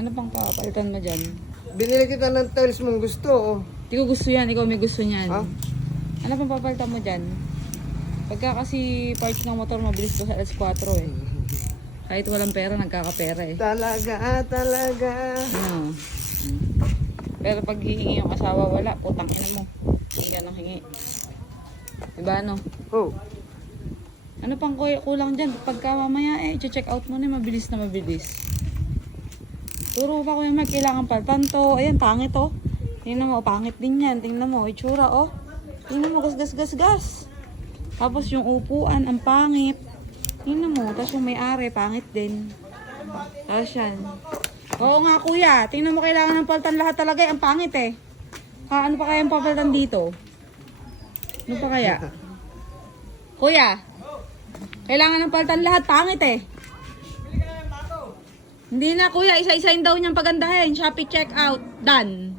Ano pang papalitan mo dyan? Binili kita ng tiles mong gusto, oh. Hindi ko gusto yan, ikaw may gusto niyan. Ha? Ano pang papalitan mo dyan? Pagka kasi parts ng motor, mabilis ko sa LS4 eh. Kahit walang pera, nagkakapera eh. Talaga, talaga. Ano? Pero pag hihingi yung asawa, wala. Putang ina mo. Hindi ka nang hingi. Diba ano? Oh. Ano pang kulang dyan? Pagka mamaya check out mo na mabilis na mabilis. Turo pa ko yung kailangan palitan to. Ayan, pangit oh. Tingnan mo, pangit din yan. Tingnan mo, itsura oh. Tingnan mo, gas. Tapos yung upuan, ang pangit. Tingnan mo, tapos yung may-ari, pangit din. Tapos yan. Oo nga kuya, tingnan mo kailangan ng palitan lahat talaga. Ang pangit eh. Ano pa kaya yung papalitan dito? Ano pa kaya? Kuya, kailangan ng palitan lahat, pangit eh. Hindi na kuya, isa-isain daw niyang pagandahin. Shopee check out, done.